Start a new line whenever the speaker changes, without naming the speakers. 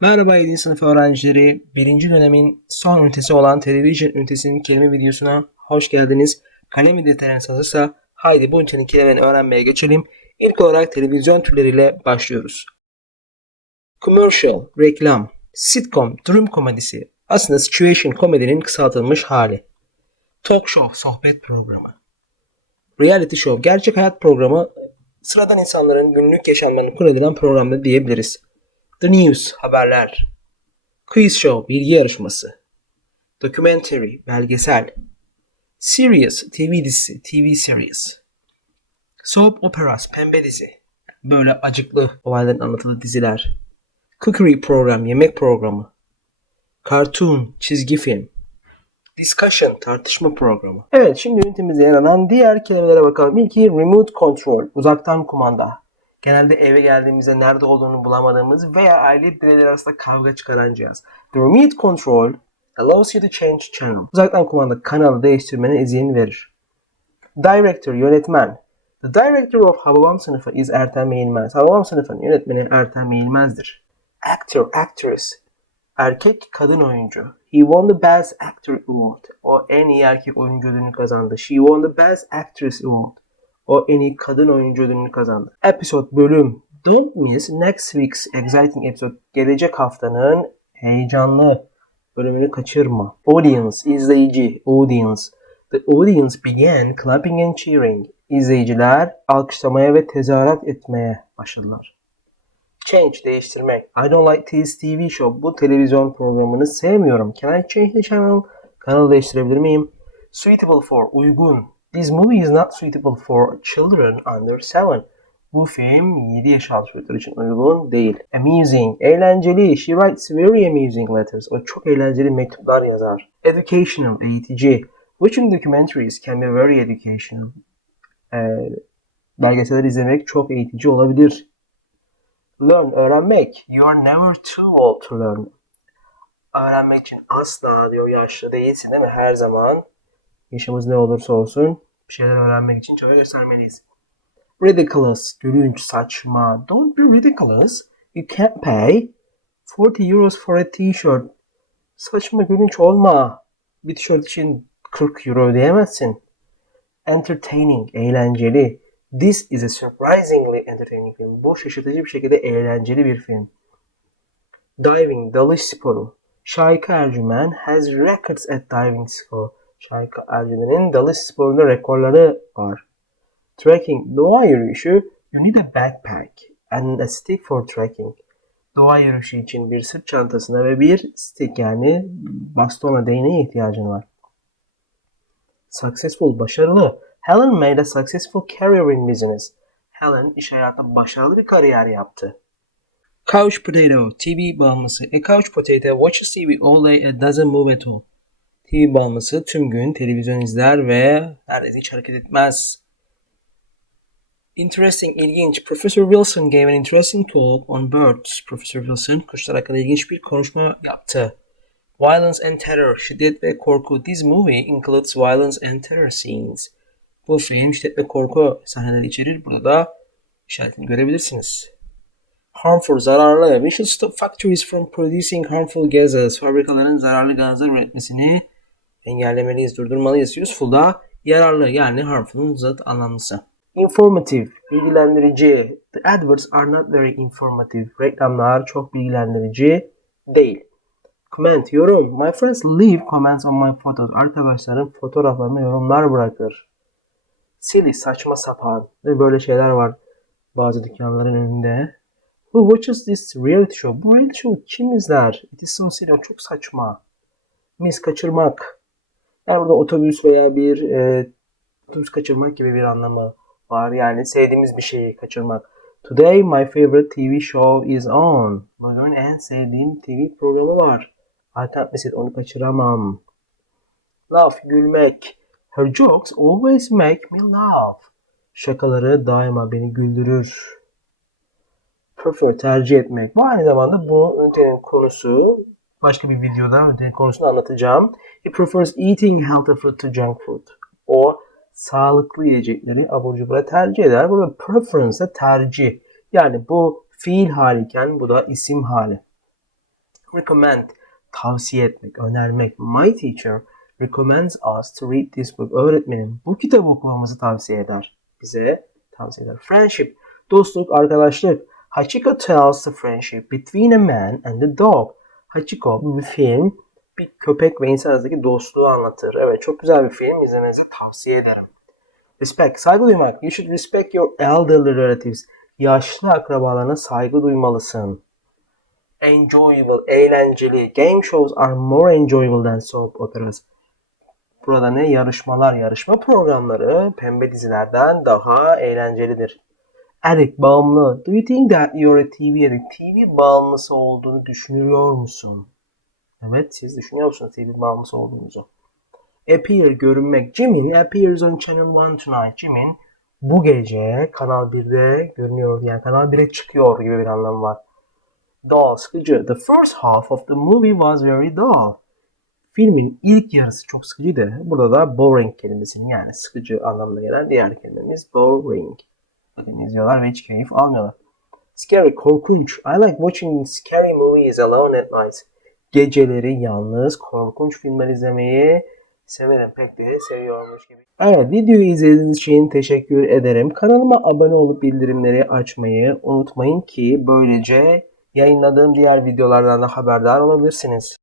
Merhaba 7. sınıf öğrencileri. Birinci dönemin son ünitesi olan televizyon ünitesinin kelime videosuna hoş geldiniz. Kalem ve defteriniz hazırsa haydi bu ünitenin kelimelerini öğrenmeye geçelim. İlk olarak televizyon türleriyle başlıyoruz. Commercial, reklam, sitcom, durum komedisi. Aslında situation komedinin kısaltılmış hali. Talk show, sohbet programı. Reality show, gerçek hayat programı sıradan insanların günlük yaşamlarını konu edilen programda diyebiliriz. The News, haberler. Quiz Show, bilgi yarışması. Documentary, belgesel. Series, TV dizisi, TV series. Soap operas, pembe dizi. Böyle acıklı olayların anlatıldığı diziler. Cookery program, yemek programı. Cartoon, çizgi film. Discussion, tartışma programı. Evet, şimdi ünitemizde yer alan diğer kelimelere bakalım. İlki remote control, uzaktan kumanda. Genelde eve geldiğimizde nerede olduğunu bulamadığımız veya aile bireyleri arasında kavga çıkaran cihaz. The remote control allows you to change channel. Uzaktan kumanda kanalı değiştirmene izin verir. Director, yönetmen. The director of Hababam sınıfı is Ertem Eğilmez. Hababam sınıfının yönetmeni Ertem Eğilmez'dir. Actor, actress. Erkek kadın oyuncu. He won the Best Actor Award. O en iyi erkek oyuncu ödülünü kazandı. She won the Best Actress Award. O en iyi kadın oyuncu ödülünü kazandı. Episode bölüm. Don't miss next week's exciting episode. Gelecek haftanın heyecanlı bölümünü kaçırma. Audience, izleyici, audience. The audience began clapping and cheering. İzleyiciler alkışlamaya ve tezahürat etmeye başladılar. Change, değiştirmek. I don't like this TV show. Bu televizyon programını sevmiyorum. Can I change the channel? Kanalı değiştirebilir miyim? Suitable for, uygun. This movie is not suitable for children under 7. Bu film 7 yaş altı çocuklar için uygun değil. Amusing, eğlenceli. She writes very amusing letters. O çok eğlenceli mektuplar yazar. Educational, eğitici. Watching documentaries can be very educational. Ee, belgeseler izlemek çok eğitici olabilir. Learn, öğrenmek. You are never too old to learn. Öğrenmek için asla diyor yaşlı değilsin değil mi? Her zaman yaşımız ne olursa olsun bir şeyler öğrenmek için çaba göstermeliyiz. Ridiculous, gülünç, saçma. Don't be ridiculous. You can't pay 40 euros for a t-shirt. Saçma gülünç olma. Bir tişört için 40 euro ödeyemezsin. Entertaining, eğlenceli. This is a surprisingly entertaining film. Bu şaşırtıcı bir şekilde eğlenceli bir film. Diving, dalış sporu. Şayka Ercümen has records at diving school. Şayka Ercümen'in dalış sporunda rekorları var. Trekking, doğa yürüyüşü. You need a backpack and a stick for trekking. Doğa yürüyüşü için bir sırt çantasına ve bir stick yani bastona değneğe ihtiyacın var. Successful, başarılı. Helen made a successful career in business. Helen iş hayatında başarılı bir kariyer yaptı. Couch potato, TV bağımlısı. A couch potato watches TV all day and doesn't move at all. TV bağımlısı tüm gün televizyon izler ve neredeyse hiç hareket etmez. Interesting, ilginç. Professor Wilson gave an interesting talk on birds. Professor Wilson kuşlar hakkında ilginç bir konuşma yaptı. Violence and terror, şiddet ve korku. This movie includes violence and terror scenes. Bu film şiddet ve korku sahneleri içerir. Burada da işaretini görebilirsiniz. Harmful, zararlı. We should stop factories from producing harmful gases. Fabrikaların zararlı gazlar üretmesini engellemeliyiz, durdurmalıyız. Useful da yararlı yani harmful'un zıt anlamlısı. Informative, bilgilendirici. The adverts are not very informative. Reklamlar çok bilgilendirici değil. Comment, yorum. My friends leave comments on my photos. Arkadaşlarım fotoğraflarıma yorumlar bırakır. Silly, saçma sapan. Böyle şeyler var bazı dükkanların önünde. Who watches this reality show? Bu reality show kim izler? It is so silly. Çok saçma. Miss kaçırmak. Yani burada otobüs veya bir e, otobüs kaçırmak gibi bir anlamı var. Yani sevdiğimiz bir şeyi kaçırmak. Today my favorite TV show is on. Bugün en sevdiğim TV programı var. I can't miss it. Onu kaçıramam. Laugh, gülmek. Her jokes always make me laugh. Şakaları daima beni güldürür. Prefer, tercih etmek. Bu aynı zamanda bu ünitenin konusu. Başka bir videoda ünitenin konusunu anlatacağım. He prefers eating healthy food to junk food. O sağlıklı yiyecekleri abur cubura tercih eder. Burada preference tercih. Yani bu fiil haliyken bu da isim hali. Recommend. Tavsiye etmek, önermek. My teacher recommends us to read this book. Öğretmenim bu kitabı okumamızı tavsiye eder. Bize tavsiye eder. Friendship. Dostluk, arkadaşlık. Hachiko tells the friendship between a man and a dog. Hachiko bir film. Bir köpek ve insan arasındaki dostluğu anlatır. Evet çok güzel bir film. İzlemenizi tavsiye ederim. Respect. Saygı duymak. You should respect your elderly relatives. Yaşlı akrabalarına saygı duymalısın. Enjoyable. Eğlenceli. Game shows are more enjoyable than soap operas. Burada ne? Yarışmalar, yarışma programları pembe dizilerden daha eğlencelidir. Addict, bağımlı. Do you think that you're a TV addict? TV bağımlısı olduğunu düşünüyor musun? Evet, siz düşünüyor musunuz TV bağımlısı olduğunuzu? Appear, görünmek. Jimin appears on Channel 1 tonight. Jimin bu gece Kanal 1'de görünüyor. Yani Kanal 1'e çıkıyor gibi bir anlamı var. Dull, sıkıcı. The first half of the movie was very dull. Filmin ilk yarısı çok sıkıcıydı. Burada da boring kelimesinin yani sıkıcı anlamına gelen diğer kelimemiz boring. Bakın yazıyorlar ve hiç keyif almıyorlar. Scary, korkunç. I like watching scary movies alone at night. Geceleri yalnız korkunç filmler izlemeyi severim. Pek de seviyormuş gibi. Evet videoyu izlediğiniz için teşekkür ederim. Kanalıma abone olup bildirimleri açmayı unutmayın ki böylece yayınladığım diğer videolardan da haberdar olabilirsiniz.